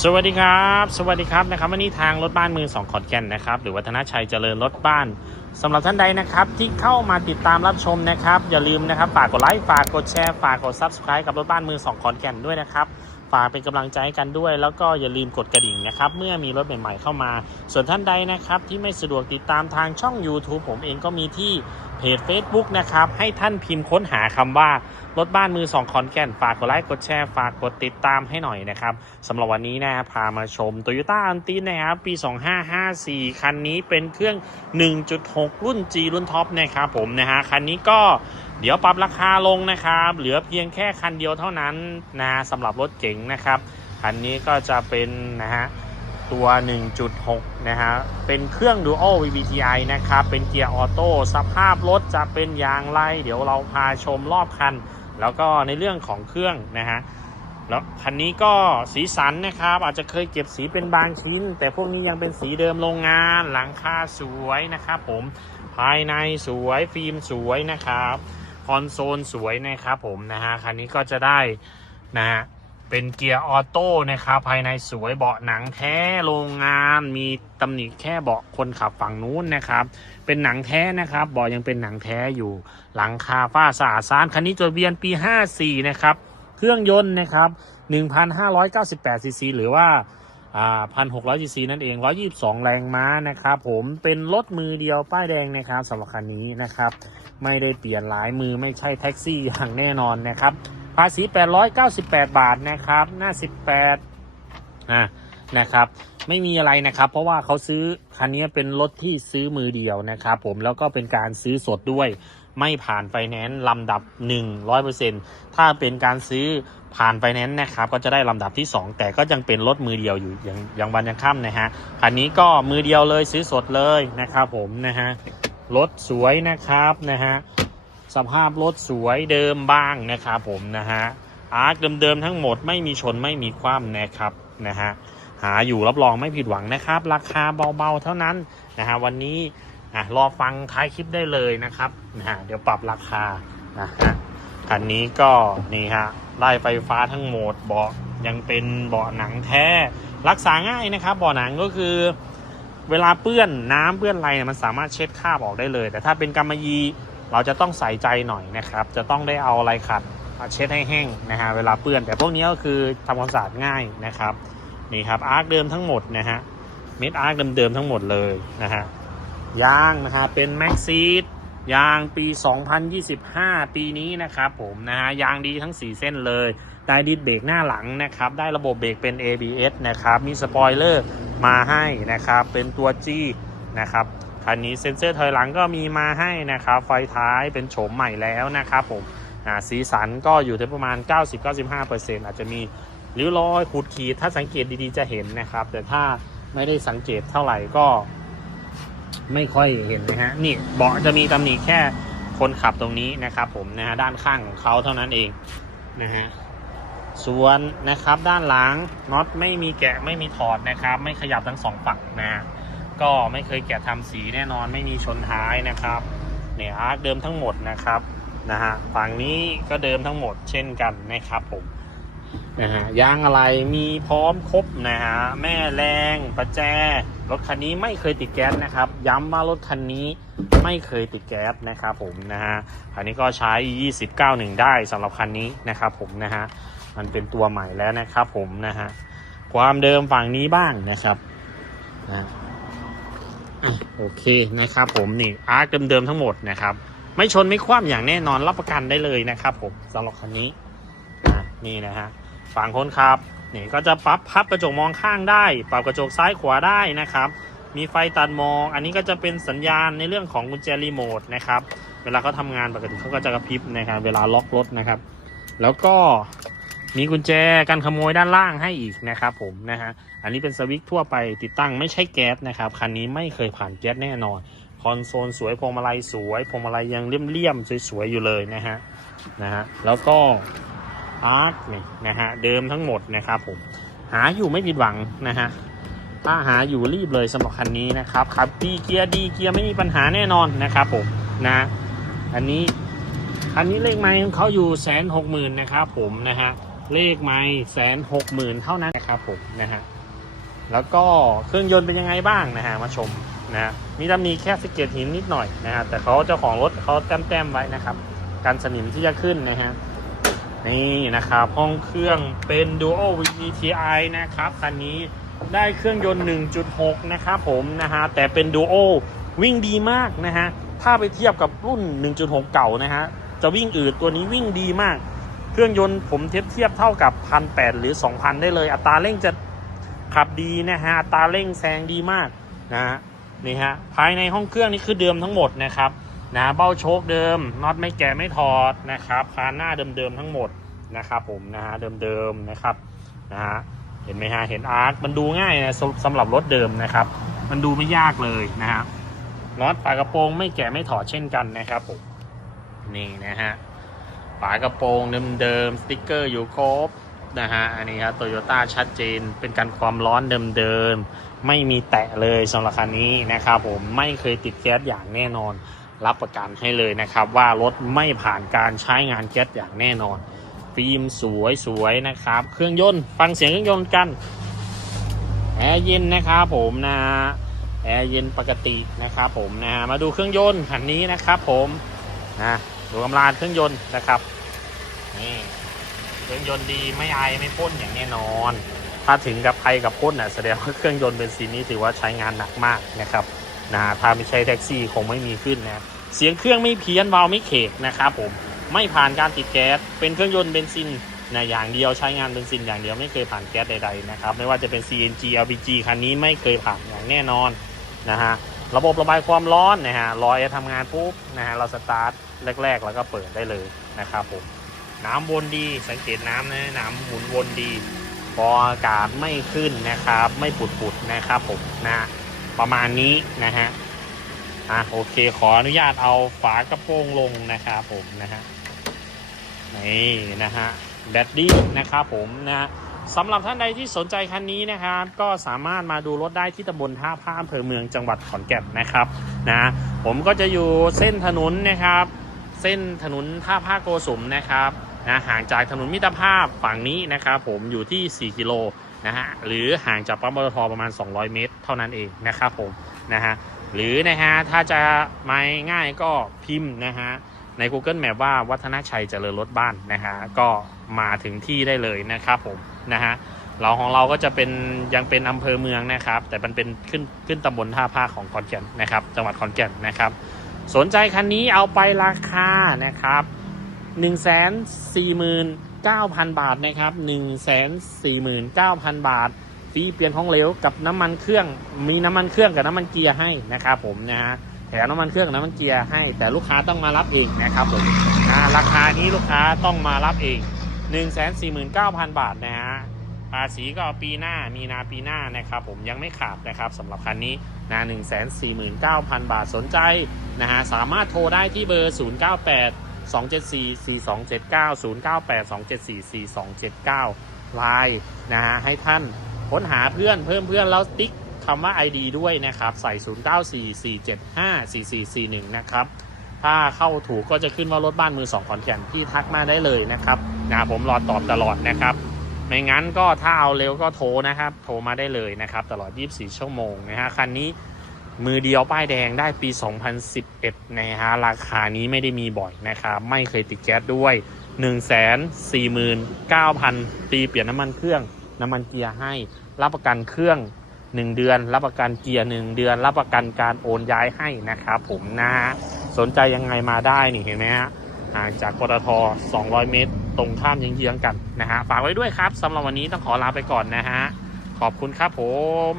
สวัสดีครับ สวัสดีครับนะครับวันนี้ทางรถบ้านมือสองขอนแก่นนะครับ หรือวัฒนชัยเจริญรถบ้านสำหรับท่านใดนะครับ ที่เข้ามาติดตามรับชมนะครับ อย่าลืมนะครับฝากกดไลค์ฝากกดแชร์ฝากกดซับสไครต์กับรถบ้านมือสองขอนแก่นด้วยนะครับ ฝากเป็นกำลังใจกันด้วย แล้วก็อย่าลืมกดกระดิ่งนะครับ เมื่อมีรถใหม่ๆเข้ามา ส่วนท่านใดนะครับ ที่ไม่สะดวกติดตามทางช่อง YouTube ผมเองก็มีที่เพจ Facebook นะครับ ให้ท่านพิมพ์ค้นหาคำว่ารถบ้านมือสองคอนแก่น ฝากกดไลค์กดแชร์ฝากกดติดตามให้หน่อยนะครับสำหรับวันนี้นะครับพามาชม Toyota a n t i นะครับ ปี 2554 คันนี้เป็นเครื่อง 1.6 รุ่น G รุ่นท็อปนะครับผมนะฮะคันนี้ก็ เดี๋ยวปรับราคาลงนะครับ เหลือเพียงแค่คันเดียวเท่านั้นนะสำหรับรถเก๋งนะครับ คันนี้ก็จะเป็นนะฮะตัว 1.6 นะฮะ เป็นเครื่อง Dual VVTi นะครับ เป็นเกียร์ออโต้ สภาพรถจะเป็นอย่างไร เดี๋ยวเราพาชมรอบคัน แล้วก็ในเรื่องของเครื่องนะฮะ แล้วคันนี้ก็สีสันนะครับ อาจจะเคยเก็บสีเป็นบางชิ้น แต่พวกนี้ยังเป็นสีเดิมโรงงาน หลังคาสวยนะครับผม ภายในสวย ฟิล์มสวยนะครับ คอนโซลสวยนะครับผมนะฮะคันนี้ก็จะได้นะฮะเป็นเกียร์ออโต้นะครับภายในสวยเบาะหนังแท้โรงงาน มีตำหนิแค่เบาะคนขับฝั่งนู้นนะครับ เป็นหนังแท้นะครับเบาะยังเป็นหนังแท้อยู่หลังคาฝ้าสะอาดสานคันนี้จดเบียนปี 54 นะครับ เครื่องยนต์นะครับ 1,598ซีซีหรือว่า อ่า1,600ซีซีนั่นเอง122แรงม้านะครับผมเป็นรถมือเดียวป้ายแดงนะครับสำหรับคันนี้นะครับ ไม่ได้เปลี่ยนหลายมือไม่ใช่แท็กซี่อย่างแน่นอนนะครับภาษี898บแปดบาทนะครับหน้า18อ่านะครับไม่มีอะไรนะครับ เพราะว่าเขาซื้อคันนี้เป็นรถที่ซื้อมือเดียวนะครับ ผมแล้วก็เป็นการซื้อสดด้วย ไม่ผ่านไฟแนนซ์ลำดับ 100%ถ้าเป็นการซื้อผ่านไฟแนนซ์นะครับก็จะได้ลำดับที่ 2 แต่ก็ยังเป็นรถมือเดียวอยู่อย่างอย่างวันยังค่ำนะฮะคันนี้ก็มือเดียวเลยซื้อสดเลยนะครับผมนะฮะรถสวยนะครับนะฮะสภาพรถสวยเดิมบ้างนะครับผมนะฮะอาร์คเดิมๆทั้งหมดไม่มีชนไม่มีคว่ำนะครับนะฮะหาอยู่รับรองไม่ผิดหวังนะครับ ราคาเบาๆเท่านั้นนะฮะวันนี้ อะรอฟังท้ายคลิปได้เลยนะครับนะฮะเดี๋ยวปรับราคานะฮะคันนี้ก็นี่ฮะได้ไฟฟ้าทั้งหมดเบาะยังเป็นเบาะหนังแท้ รักษาง่ายนะครับเบาะหนังก็คือเวลาเปื้อนน้ำเปื้อนอะไรเนี่ยมันสามารถเช็ดคราบออกได้เลย แต่ถ้าเป็นกำมะยี่เราจะต้องใส่ใจหน่อยนะครับ จะต้องได้เอาอะไรขัดเช็ดให้แห้งนะฮะเวลาเปื้อน แต่พวกนี้ก็คือทำความสะอาดง่ายนะครับนี่ครับอาร์คเดิมทั้งหมดนะฮะเม็ดอาร์คเดิมๆทั้งหมดเลยนะฮะ ยางนะฮะเป็นแม็กซีดยางปี 2025 ปีนี้นะครับผมนะฮะยางดีทั้ง 4 เส้นเลย ได้ดิสเบรกหน้าหลังนะครับ ได้ระบบเบรกเป็น ABS นะครับ มีสปอยเลอร์มาให้นะครับ เป็นตัว G นะครับคันนี้เซ็นเซอร์ถอยหลังก็มีมาให้นะครับ ไฟท้ายเป็นโฉมใหม่แล้วนะครับผมสีสันก็อยู่ที่ประมาณ 90-95%อาจจะมีริ้วรอยขูดขีดถ้าสังเกตดีๆจะเห็นนะครับ แต่ถ้าไม่ได้สังเกตเท่าไหร่ก็ ไม่ค่อยเห็นนะฮะนี่เบาะจะมีตำหนิแค่คนขับตรงนี้นะครับ ผมนะฮะด้านข้างของเขาเท่านั้นเองนะฮะส่วนนะครับด้านหลังน็อตไม่มีแกะไม่มีถอดนะครับ ไม่ขยับทั้งสองฝั่งนะฮะก็ไม่เคยแกะทำสีแน่นอนไม่มีชนท้ายนะครับเนี่ยอาร์คเดิมทั้งหมดนะครับนะฮะฝั่งนี้ก็เดิมทั้งหมดเช่นกันนะครับผมนะฮะยางอะไรมีพร้อมครบนะฮะแม่แรงประแจ รถคันนี้ไม่เคยติดแก๊สนะครับ ย้ำว่ารถคันนี้ไม่เคยติดแก๊สนะครับผมนะฮะคันนี้ก็ใช้ 2091 ได้สำหรับคันนี้นะครับผมนะฮะมันเป็นตัวใหม่แล้วนะครับผมนะฮะความเดิมฝั่งนี้บ้างนะครับนะโอเคนะครับผมนี่อาร์คเดิมๆทั้งหมดนะครับ ไม่ชนไม่คว่ำอย่างแน่นอนรับประกันได้เลยนะครับผมสำหรับคันนี้อะนี่นะฮะฝั่งคนขับ นี่ก็จะปรับพับกระจกมองข้างได้ ปรับกระจกซ้ายขวาได้นะครับ มีไฟตัดมอง อันนี้ก็จะเป็นสัญญาณในเรื่องของกุญแจรีโมทนะครับ เวลาเขาทำงานปกติเขาก็จะกระพริบนะครับ เวลาล็อกรถนะครับ แล้วก็มีกุญแจกันขโมยด้านล่างให้อีกนะครับผมนะฮะ อันนี้เป็นสวิตช์ทั่วไปติดตั้งไม่ใช่แก๊สนะครับ คันนี้ไม่เคยผ่านแก๊สแน่นอน คอนโซลสวยพวงมาลัยสวยพวงมาลัยยังเลี่ยมๆสวยๆอยู่เลยนะฮะ นะฮะ แล้วก็ อาร์คนี่นะฮะเดิมทั้งหมดนะครับผมหาอยู่ไม่ผิดหวังนะฮะถ้าหาอยู่รีบเลยสำหรับคันนี้นะครับครับดีเกียร์ดีเกียร์ไม่มีปัญหาแน่นอนนะครับผมนะอันนี้อันนี้เลขไม้ของเขาอยู่แสนหกหมื่นนะครับผมนะฮะเลขไม่แสนหกหมื่นเท่านั้นนะครับผมนะฮะแล้วก็เครื่องยนต์เป็นยังไงบ้างนะฮะมาชมนะมีตำหนิแค่สเก็ตหินนิดหน่อยนะฮะแต่เขาเจ้าของรถเขาแต้มๆไว้นะครับกันสนิมที่จะขึ้นนะฮะ นี่นะครับ ห้องเครื่องเป็น Duo VTI นะครับคันนี้ได้เครื่องยนต์ 1.6 นะครับผมนะฮะแต่เป็น Duo วิ่งดีมากนะฮะถ้าไปเทียบกับรุ่น 1.6 เก่านะฮะจะวิ่งอืดตัวนี้วิ่งดีมาก เครื่องยนต์ผมเทียบเทียบเท่ากับพันแหรือ 2,000 ได้เลย อัตราเร่งจะขับดีนะฮะอัตราเร่งแซงดีมากนะฮะนี่ฮะภายในห้องเครื่องนี่คือเดิมทั้งหมดนะครับ นะเบ้าโชคเดิมน็อตไม่แกะไม่ถอดนะครับคานหน้าเดิมๆทั้งหมดนะครับผมนะฮะเดิมๆนะครับนะฮะเห็นไหมฮะเห็นอาร์คมันดูง่ายนะสำหรับรถเดิมนะครับ มันดูไม่ยากเลยนะฮะน็อตปากกระโปรงไม่แกะไม่ถอดเช่นกันนะครับผมนี่นะฮะฝากระโปรงเดิมๆสติ๊กเกอร์อยู่ครบนะฮะอันนี้ครับโตโยต้าชัดเจนเป็นการความร้อนเดิมๆไม่มีแตะเลยสำหรับคันนี้นะครับผมไม่เคยติดแก๊สอย่างแน่นอน รับประกันให้เลยนะครับ ว่ารถไม่ผ่านการใช้งานแก๊สอย่างแน่นอน ฟิล์มสวยๆนะครับ เครื่องยนต์ฟังเสียงเครื่องยนต์กันแอร์เย็นนะครับผมนะแอร์เย็นปกตินะครับผมนะมาดูเครื่องยนต์คันนี้นะครับผมนะดูกำลานเครื่องยนต์นะครับนี่เครื่องยนต์ดีไม่ไอไม่พ่นอย่างแน่นอน ถ้าถึงกับไอกับพ่นน่ะแสดงว่าเครื่องยนต์เบนซินนี้ถือว่าใช้งานหนักมากนะครับนะถ้าไม่ใช่แท็กซี่คงไม่มีขึ้นนะ เสียงเครื่องไม่เพี้ยนวาล์วไม่เขกนะครับผมไม่ผ่านการติดแก๊สเป็นเครื่องยนต์เบนซินนะอย่างเดียวใช้งานเบนซินอย่างเดียวไม่เคยผ่านแก๊สใดๆนะครับไม่ว่าจะเป็น CNG LPG คันนี้ไม่เคยผ่านอย่างแน่นอนนะฮะระบบระบายความร้อนนะฮะรอยทำงานปุ๊บนะฮะเราสตาร์ทแรก ๆ แล้วก็เปิดได้เลยนะครับผมน้ำวนดีสังเกตน้ำนะน้ำหมุนวนดีพออากาศไม่ขึ้นนะครับ ไม่ปุดๆนะครับผมนะประมาณนี้นะฮะ อะโอเคขออนุญาตเอาฝากระโปรงลงนะครับผมนะฮะนี่นะฮะแบตดี้นะครับผมนะสำหรับท่านใดที่สนใจคันนี้นะครับก็สามารถมาดูรถได้ที่ตำบลท่าพระอำเภอเมืองจังหวัดขอนแก่นนะครับนะผมก็จะอยู่เส้นถนนนะครับ เส้นถนนท่าพระโกสุมนะครับนะห่างจากถนนมิตรภาพฝั่งนี้นะครับผมอยู่ที่ 4 กิโล นะฮะหรือห่างจากปั๊มปตทประมาณ 200 เมตร เท่านั้นเองนะครับผมนะฮะหรือนะฮะถ้าจะมาง่ายก็พิมพ์นะฮะใน Google Map ว่าวัฒนชัยเจริญรถบ้านนะฮะก็มาถึงที่ได้เลยนะครับผมนะฮะเราของเราก็จะเป็นยังเป็นอำเภอเมืองนะครับ แต่มันเป็นขึ้นขึ้นตำบลท่าผ้าของขอนแก่นนะครับ จังหวัดขอนแก่นนะครับ สนใจคันนี้เอาไปราคานะครับ 1 4 9 0 0 0 9,000 บาทนะครับ1 4 9 0 0 0 บาทฟรีเปลี่ยนของเหลวกับน้ำมันเครื่อง มีน้ำมันเครื่องกับน้ำมันเกียร์ให้นะครับผมนะฮะแถมน้ำมันเครื่องกับน้ำมันเกียร์ให้ แต่ลูกค้าต้องมารับเองนะครับผมนะราคานี้ลูกค้าต้องมารับเอง 1 4 9 0 0 0 บาทนะฮะภาษีก็ปีหน้ามีนาปีหน้านะครับผมยังไม่ขาดนะครับสำหรับคันนี้นะ1 4 9 0 0 0 บาทสนใจนะฮะสามารถโทรได้ที่เบอร์ 098 274 4279 098 274 4279ไลน์นะฮะให้ท่านค้นหาเพื่อนเพิ่มเพื่อนแล้วติ๊กคำว่า ID ด้วยนะครับ ใส่ 0944754441 นะครับ ถ้าเข้าถูกก็จะขึ้นว่ารถบ้านมือสองขอนแก่นพี่ทักมาได้เลยนะครับนะผมรอตอบตลอดนะครับ ไม่งั้นก็ถ้าเอาเร็วก็โทรนะครับ โทรมาได้เลยนะครับ ตลอด 24 ชั่วโมงนะฮะคันนี้ มือเดียวป้ายแดงได้ปี 2011 นะฮะ ราคานี้ไม่ได้มีบ่อยนะครับ ไม่เคยติดแก๊สด้วย 149,000 ปีเปลี่ยนน้ำมันเครื่อง น้ำมันเกียร์ให้ รับประกันเครื่อง 1 เดือน รับประกันเกียร์ 1 เดือน รับประกันการโอนย้ายให้นะครับผมนะฮะ สนใจยังไงมาได้นี่เห็นไหมฮะห่างจากปตท 200 เมตร ตรงข้ามเยื้องๆกันนะฮะ ฝากไว้ด้วยครับสำหรับวันนี้ต้องขอลาไปก่อนนะฮะ ขอบคุณครับผม